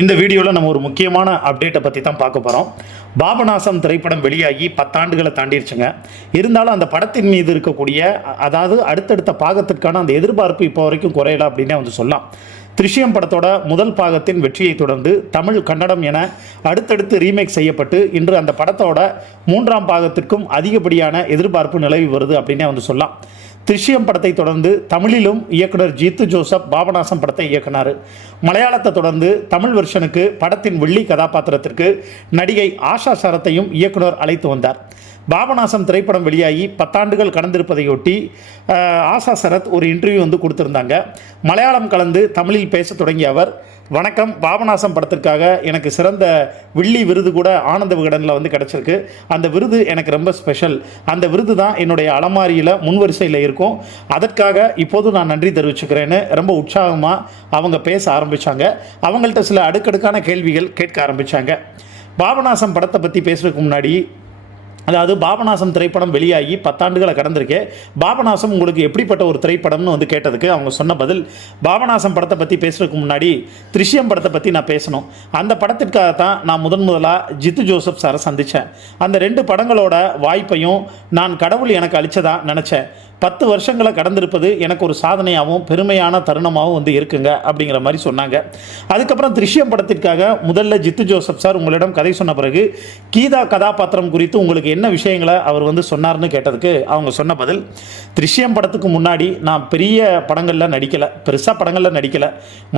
இந்த வீடியோவில் நம்ம ஒரு முக்கியமான அப்டேட்டை பற்றி தான் பார்க்க போகிறோம். பாபநாசம் திரைப்படம் வெளியாகி 10 ஆண்டுகளை தாண்டிடுச்சுங்க. இருந்தாலும் அந்த படத்தின் மீது இருக்கக்கூடிய அதாவது அடுத்தடுத்த பாகத்திற்கான அந்த எதிர்பார்ப்பு இப்போ வரைக்கும் குறையல அப்படின்னே சொல்லலாம். திருஷ்யம் படத்தோட முதல் பாகத்தின் வெற்றியை தொடர்ந்து தமிழ், கன்னடம் என அடுத்தடுத்து ரீமேக் செய்யப்பட்டு இன்று அந்த படத்தோட 3ஆம் பாகத்திற்கும் அதிகப்படியான எதிர்பார்ப்பு நிலவி வருது அப்படின்னே சொல்லலாம். திருஷ்யம் படத்தை தொடர்ந்து தமிழிலும் இயக்குனர் ஜித்து ஜோசப் பாபநாசம் படத்தை இயக்குனார். மலையாளத்தை தொடர்ந்து தமிழ் வெர்ஷனுக்கு படத்தின் வெள்ளி கதாபாத்திரத்திற்கு நடிகை ஆஷா சரத்தையும் இயக்குனர் அழைத்து வந்தார். பாபநாசம் திரைப்படம் வெளியாகி 10 ஆண்டுகள் கடந்திருப்பதையொட்டி ஆஷா சரத் ஒரு இன்டர்வியூ கொடுத்துருந்தாங்க. மலையாளம் கலந்து தமிழில் பேச தொடங்கிய அவர், வணக்கம், பாபநாசம் படத்திற்காக எனக்கு சிறந்த வெள்ளி விருது கூட ஆனந்த விகடனில் கிடச்சிருக்கு. அந்த விருது எனக்கு ரொம்ப ஸ்பெஷல். அந்த விருது தான் என்னுடைய அலமாரியில் முன்வரிசையில் இருக்கும். அதற்காக இப்போது நான் நன்றி தெரிவிச்சுக்கிறேன்னு ரொம்ப உற்சாகமாக அவங்க பேச ஆரம்பித்தாங்க. அவங்கள்ட்ட சில அடுக்கடுக்கான கேள்விகள் கேட்க ஆரம்பித்தாங்க. பாபநாசம் படத்தை பற்றி பேசுறதுக்கு முன்னாடி, அதாவது பாபநாசம் திரைப்படம் வெளியாகி 10 ஆண்டுகளை கடந்திருக்கு, பாபநாசம் உங்களுக்கு எப்படிப்பட்ட ஒரு திரைப்படம்னு கேட்டதுக்கு அவங்க சொன்ன பதில், பாபநாசம் படத்தை பற்றி பேசுறதுக்கு முன்னாடி திருஷ்யம் படத்தை பற்றி நான் பேசணும். அந்த படத்திற்காக தான் நான் முதலாக ஜித்து ஜோசப் சாரை சந்தித்தேன். அந்த 2 படங்களோட வாய்ப்பையும் நான் கடவுள் எனக்கு அளித்ததா நினச்சேன். 10 வருஷங்களை கடந்திருப்பது எனக்கு ஒரு சாதனையாகவும் பெருமையான தருணமாகவும் இருக்குங்க அப்படிங்கிற மாதிரி சொன்னாங்க. அதுக்கப்புறம் திருஷ்யம் படத்திற்காக முதல்ல ஜித்து ஜோசப் சார் உங்களிடம் கதை சொன்ன பிறகு கீதா கதாபாத்திரம் குறித்து உங்களுக்கு என்ன விஷயங்களை அவர் சொன்னார்னு கேட்டதுக்கு அவங்க சொன்ன பதில், திருஷ்யம் படத்துக்கு முன்னாடி நான் பெரிய படங்களில் நடிக்கலை, பெருசாக படங்களில் நடிக்கலை.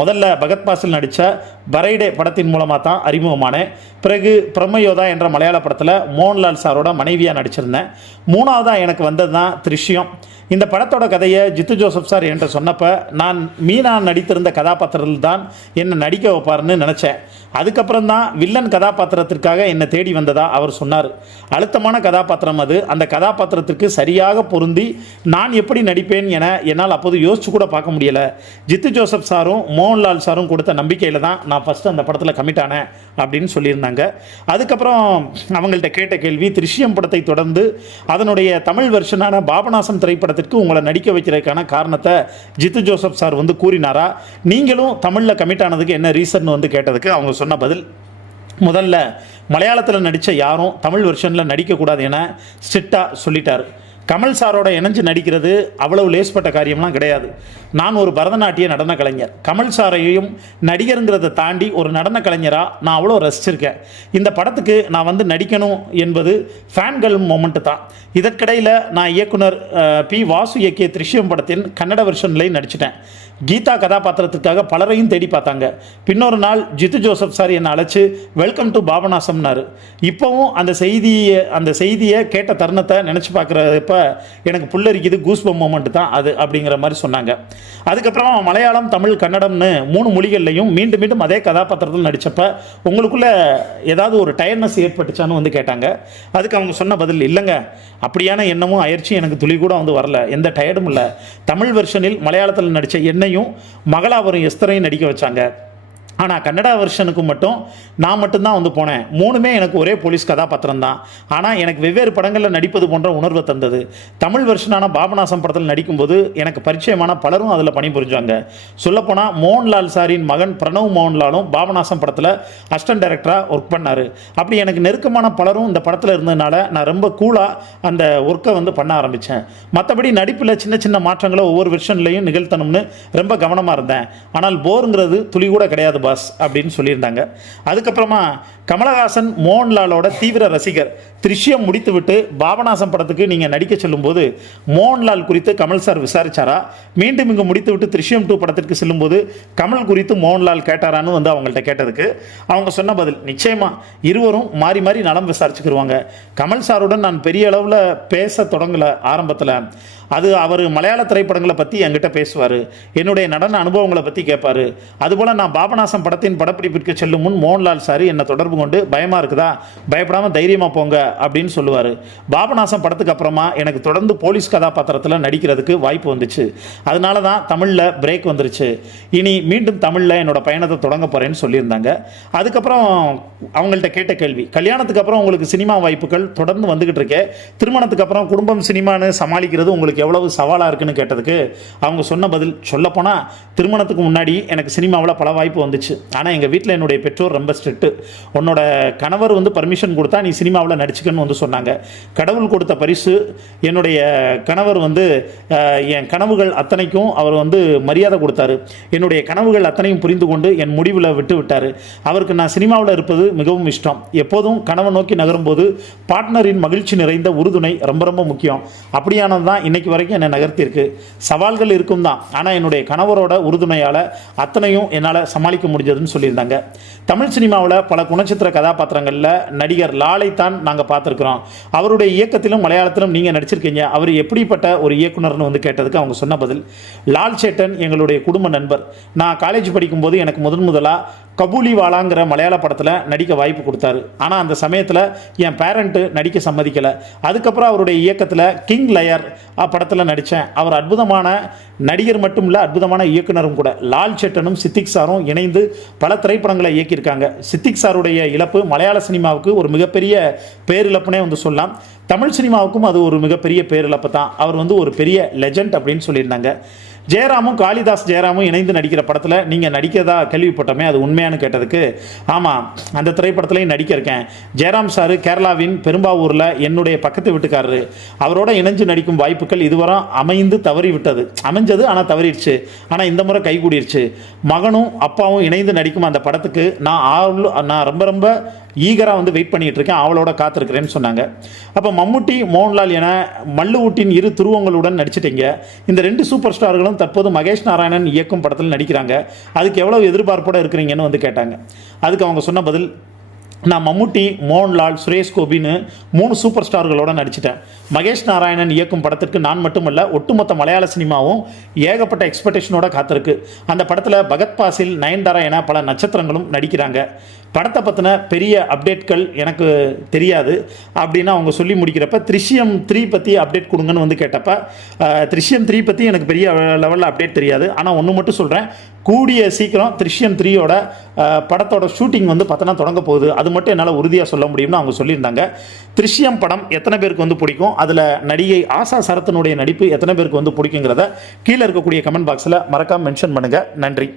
முதல்ல பகத் பாசில் நடித்த பரைடே படத்தின் மூலமாக தான் அறிமுகமானேன். பிறகு பிரம்மயோதா என்ற மலையாள படத்தில் மோகன்லால் சாரோட மனைவியாக நடிச்சிருந்தேன். 3ஆவதாக எனக்கு வந்தது தான் திருஷ்யம். இந்த படத்தோட கதையை ஜித்து ஜோசப் சார் என்கிட்ட சொன்னப்போ நான் மீனா நடித்திருந்த கதாபாத்திரத்தில் தான் என்னை நடிக்க வைப்பார்னு நினச்சேன். அதுக்கப்புறம் தான் வில்லன் கதாபாத்திரத்திற்காக என்னை தேடி வந்ததா அவர் சொன்னார். அழுத்தமான கதாபாத்திரம் அது. அந்த கதாபாத்திரத்திற்கு சரியாக பொருந்தி நான் எப்படி நடிப்பேன் என என்னால் அப்போது யோசிச்சு கூட பார்க்க முடியலை. ஜித்து ஜோசப் சாரும் மோகன்லால் சாரும் கொடுத்த நம்பிக்கையில் தான் நான் ஃபஸ்ட்டு அந்த படத்தில் கமிட் ஆனேன் அப்படின்னு சொல்லியிருந்தாங்க. அதுக்கப்புறம் அவங்கள்ட்ட கேட்ட கேள்வி, திருஷ்யம் படத்தை தொடர்ந்து அதனுடைய தமிழ் வெர்ஷனான பாபநாசம் திரைப்படத்திற்கு உங்களை நடிக்க வைக்கிறதுக்கான காரணத்தை ஜித்து ஜோசப் சார் கூறினாரா, நீங்களும் தமிழில் கமிட் ஆனதுக்கு என்ன ரீசன் கேட்டதுக்கு அவங்க சொன்ன பதில், முதல்ல மலையாளத்தில் நடித்த யாரும் தமிழ் வெர்ஷனில் நடிக்கக்கூடாது என ஸ்ட்ரிக்டாக சொல்லிட்டார். கமல் சாரோட இணைஞ்சு நடிக்கிறது அவ்வளவு லேஸ்பட்ட காரியம்லாம் கிடையாது. நான் ஒரு பரதநாட்டிய நடன கலைஞர். கமல் சாரையும் நடிகருங்கிறத தாண்டி ஒரு நடன கலைஞராக நான் அவ்வளோ ரசிச்சிருக்கேன். இந்த படத்துக்கு நான் நடிக்கணும் என்பது ஃபேன்கள் மொமெண்ட்டு தான். இதற்கிடையில் நான் இயக்குனர் பி வாசு இயக்கிய திருஷ்யம் படத்தின் கன்னட வெர்ஷன்லையும் நடிச்சிட்டேன். கீதா கதாபாத்திரத்துக்காக பலரையும் தேடி பார்த்தாங்க. பின்னொரு நாள் ஜித்து ஜோசப் சார் என்னை அழைச்சி வெல்கம் டு பாபநாசம்னாரு. இப்போவும் அந்த செய்தியை கேட்ட தருணத்தை நினச்சி பார்க்குறப்ப எனக்கு புல்லரிக்குது, கூஸ்பம் மொமெண்ட் தான் அது அப்படிங்கிற மாதிரி சொன்னாங்க. அதுக்கப்புறம் மலையாளம், தமிழ், கன்னடம்னு 3 மொழிகள்லையும் மீண்டும் மீண்டும் அதே கதாபாத்திரத்தில் நடித்தப்ப உங்களுக்குள்ள ஏதாவது ஒரு டயர்னஸ் ஏற்பட்டுச்சான்னு கேட்டாங்க. அதுக்கு அவங்க சொன்ன பதில், இல்லைங்க, அப்படியான எண்ணமும் அயற்சியும் எனக்கு துளி கூட வரல, எந்த டயர்டும் இல்லை. தமிழ் வெர்ஷனில் மலையாளத்தில் நடித்த என்னையும் மகளாவரும் எஸ்தரையும் நடிக்க வச்சாங்க. ஆனால் கன்னடா வெர்ஷனுக்கு மட்டும் நான் மட்டும்தான் போனேன். 3மே எனக்கு ஒரே போலீஸ் கதாபாத்திரம் தான். ஆனால் எனக்கு வெவ்வேறு படங்களில் நடிப்பது போன்ற உணர்வை தந்தது. தமிழ் வெர்ஷனான பாபநாசம் படத்தில் நடிக்கும்போது எனக்கு பரிச்சயமான பலரும் அதில் பணிபுரிஞ்சாங்க. சொல்லப்போனால் மோகன்லால் சாரின் மகன் பிரணவ் மோகன்லாலும் பாபநாசம் படத்தில் அசிஸ்டன்ட் டைரக்டராக ஒர்க் பண்ணார். அப்படி எனக்கு நெருக்கமான பலரும் இந்த படத்தில் இருந்ததுனால நான் ரொம்ப கூலாக அந்த ஒர்க்கை பண்ண ஆரம்பித்தேன். மற்றபடி நடிப்பில் சின்ன சின்ன மாற்றங்களை ஒவ்வொரு வெர்ஷன்லையும் நிகழ்த்தணும்னு ரொம்ப கவனமாக இருந்தேன். ஆனால் போருங்கிறது துளி கூட கிடையாது அப்படின்னு சொல்லியிருந்தாங்க. அதுக்கப்புறமா கமலஹாசன் மோகன்லாலோட தீவிர ரசிகர். திருஷ்யம் முடித்துவிட்டு பாபநாசம் படத்துக்கு நீங்கள் நடிக்க செல்லும்போது மோகன்லால் குறித்து கமல் சார் விசாரிச்சாரா, மீண்டும் இங்கு முடித்துவிட்டு திருஷ்யம் 2 படத்திற்கு செல்லும்போது கமல் குறித்து மோகன்லால் கேட்டாரான்னு அவங்கள்ட்ட கேட்டதுக்கு அவங்க சொன்ன பதில், நிச்சயமா இருவரும் மாறி மாறி நலம் விசாரிச்சுக்கிடுவாங்க. கமல் சாருடன் நான் பெரிய அளவில் பேச தொடங்கலை ஆரம்பத்தில். அது அவர் மலையாள திரைப்படங்களை பற்றி என்கிட்ட பேசுவார், என்னுடைய நடன அனுபவங்களை பற்றி கேட்பார். அதுபோல் நான் பாபநாசம் படத்தின் படப்பிடிப்பிற்கு செல்லும் முன் மோகன்லால் சார் என்னை தொடர்பு கொண்டு பயமாக இருக்குதா, பயப்படாமல் தைரியமாக போங்க அப்படின்னு சொல்லுவார். பாபநாசம் படத்துக்கு அப்புறமா எனக்கு தொடர்ந்து போலீஸ் கதாபாத்திரத்தில் நடிக்கிறதுக்கு வாய்ப்பு வந்துச்சு. அதனால தான் தமிழில் பிரேக் வந்துருச்சு. இனி மீண்டும் தமிழில் என்னோட பயணத்தை தொடங்க போகிறேன்னு சொல்லியிருந்தாங்க. அதுக்கப்புறம் அவங்கள்ட்ட கேட்ட கேள்வி, கல்யாணத்துக்கு அப்புறம் உங்களுக்கு சினிமா வாய்ப்புகள் தொடர்ந்து வந்துக்கிட்டு இருக்கே, திருமணத்துக்கு அப்புறம் குடும்பம் சினிமான்னு சமாளிக்கிறது உங்களுக்கு எவ்வளவு சவாலாக இருக்குன்னு கேட்டதுக்கு அவங்க சொன்ன பதில், சொல்லப்போனால் திருமணத்துக்கு முன்னாடி எனக்கு சினிமாவில் பல வாய்ப்பு வந்துச்சு. ஆனால் எங்கள் வீட்டில் என்னுடைய பெற்றோர் ரொம்ப ஸ்ட்ரிக்ட்டு. உன்னோட கணவர் பர்மிஷன் கொடுத்தா நீ சினிமாவில் நடிச்சுக்கன்னு சொன்னாங்க. கடவுள் கொடுத்த பரிசு. என்னுடைய கணவர் என் கனவுகள் அத்தனைக்கும் அவர் மரியாதை கொடுத்தாரு. என்னுடைய கனவுகள் அத்தனையும் புரிந்து கொண்டு என் முடிவில் விட்டு விட்டார். அவருக்கு நான் சினிமாவில் இருப்பது மிகவும் இஷ்டம். எப்போதும் கனவை நோக்கி நகரும்போது பார்ட்னரின் மகிழ்ச்சி நிறைந்த உறுதுணை ரொம்ப ரொம்ப முக்கியம். அப்படியானது தான் இன்னைக்கு வரைக்கும் என்னை நகர்த்தியிருக்கு. சவால்கள் இருக்கும் தான், ஆனால் என்னுடைய கணவரோட உறுதுணையால் அத்தனையும் என்னால் சமாளிக்க முடிஞ்சதுன்னு சொல்லியிருந்தாங்க. தமிழ் சினிமாவில் பல குணச்சித்திர கதாபாத்திரங்களில் நடிகர் லாலைத்தான் நாங்கள் பார்த்துருக்குறோம். அவருடைய இயக்கத்திலும் மலையாளத்திலும் நீங்கள் நடிச்சிருக்கீங்க. அவர் எப்படிப்பட்ட ஒரு இயக்குனர்னு கேட்டதுக்கு அவங்க சொன்ன பதில், லால் சேட்டன் எங்களுடைய குடும்ப நண்பர். நான் காலேஜ் படிக்கும்போது எனக்கு முதலாக கபூலிவாலாங்கிற மலையாள படத்தில் நடிக்க வாய்ப்பு கொடுத்தாரு. ஆனால் அந்த சமயத்தில் என் பேரண்ட்டு நடிக்க சம்மதிக்கலை. அதுக்கப்புறம் அவருடைய இயக்கத்தில் கிங் லயர் படத்தில் நடித்தேன். அவர் அற்புதமான நடிகர் மட்டும் இல்லை, அற்புதமான இயக்குனரும் கூட. லால் சேட்டனும் சித்திக் சாரும் இணைந்து பல திரைப்படங்களை இயக்கியிருக்காங்க. சித்திக் சாருடைய இழப்பு மலையாள சினிமாவுக்கு ஒரு மிகப்பெரிய பேரிழப்புனே சொல்லலாம். தமிழ் சினிமாவுக்கும் அது ஒரு மிகப்பெரிய பேரிழப்பு தான். அவர் ஒரு பெரிய லெஜண்ட் அப்படின்னு சொல்லியிருந்தாங்க. ஜெயராமும் காளிதாஸ் ஜெயராமும் இணைந்து நடிக்கிற படத்தில் நீங்கள் நடிக்கிறதா கேள்விப்பட்டோமே, அது உண்மையானு கேட்டதுக்கு, ஆமாம் அந்த திரைப்படத்துலையும் நடிக்க இருக்கேன். ஜெயராம் சார் கேரளாவின் பெரும்பாவூரில் என்னுடைய பக்கத்து வீட்டுக்காரரு. அவரோட இணைஞ்சு நடிக்கும் வாய்ப்புகள் இதுவரை அமைஞ்சது ஆனால் தவறிடுச்சு. ஆனால் இந்த முறை கைகூடிருச்சு. மகனும் அப்பாவும் இணைந்து நடிக்கும் அந்த படத்துக்கு நான் ரொம்ப ரொம்ப ஈகராக வெயிட் பண்ணிகிட்டு இருக்கேன், அவளோட காத்திருக்கிறேன்னு சொன்னாங்க. அப்போ மம்முட்டி மோகன்லால் என மல்லுவுட்டின் இரு துருவங்களுடன் நடிச்சிட்டீங்க. இந்த 2 சூப்பர் ஸ்டார்களும் தற்போது மகேஷ் நாராயணன் இயக்கும் படத்தில் நடிக்கிறாங்க. அதுக்கு எவ்வளோ எதிர்பார்ப்போடு இருக்கிறீங்கன்னு கேட்டாங்க. அதுக்கு அவங்க சொன்ன பதில், நான் மம்முட்டி, மோகன்லால், சுரேஷ் கோபின்னு 3 சூப்பர் ஸ்டார்களோடு நடிச்சிட்டேன். மகேஷ் நாராயணன் இயக்கும் படத்திற்கு நான் மட்டுமல்ல, ஒட்டுமொத்த மலையாள சினிமாவும் ஏகப்பட்ட எக்ஸ்பெக்டேஷனோட காத்திருக்கு. அந்த படத்தில் பகத் பாசில், நயன்தாரா என பல நட்சத்திரங்களும் நடிக்கிறாங்க. படத்தை பற்றின பெரிய அப்டேட்கள் எனக்கு தெரியாது அப்படின்னு அவங்க சொல்லி முடிக்கிறப்ப, த்ரிஷ்யம் 3 பற்றி அப்டேட் கொடுங்கன்னு கேட்டப்ப, த்ரிஷ்யம் 3 பற்றி எனக்கு பெரிய லெவலில் அப்டேட் தெரியாது. ஆனால் ஒன்று மட்டும் சொல்கிறேன், கூடிய சீக்கிரம் த்ரிஷ்யம் 3யோட படத்தோட ஷூட்டிங் பார்த்தோன்னா தொடங்க போகுது. அது மட்டும் என்னால் உறுதியாக சொல்ல முடியும்னு அவங்க சொல்லியிருந்தாங்க. த்ரிஷ்யம் படம் எத்தனை பேருக்கு பிடிக்கும், அதில் நடிகை ஆசா சரத்தினுடைய நடிப்பு எத்தனை பேருக்கு பிடிக்குங்கிறத கீழே இருக்கக்கூடிய கமெண்ட் பாக்ஸில் மறக்காமல் மென்ஷன் பண்ணுங்கள். நன்றி.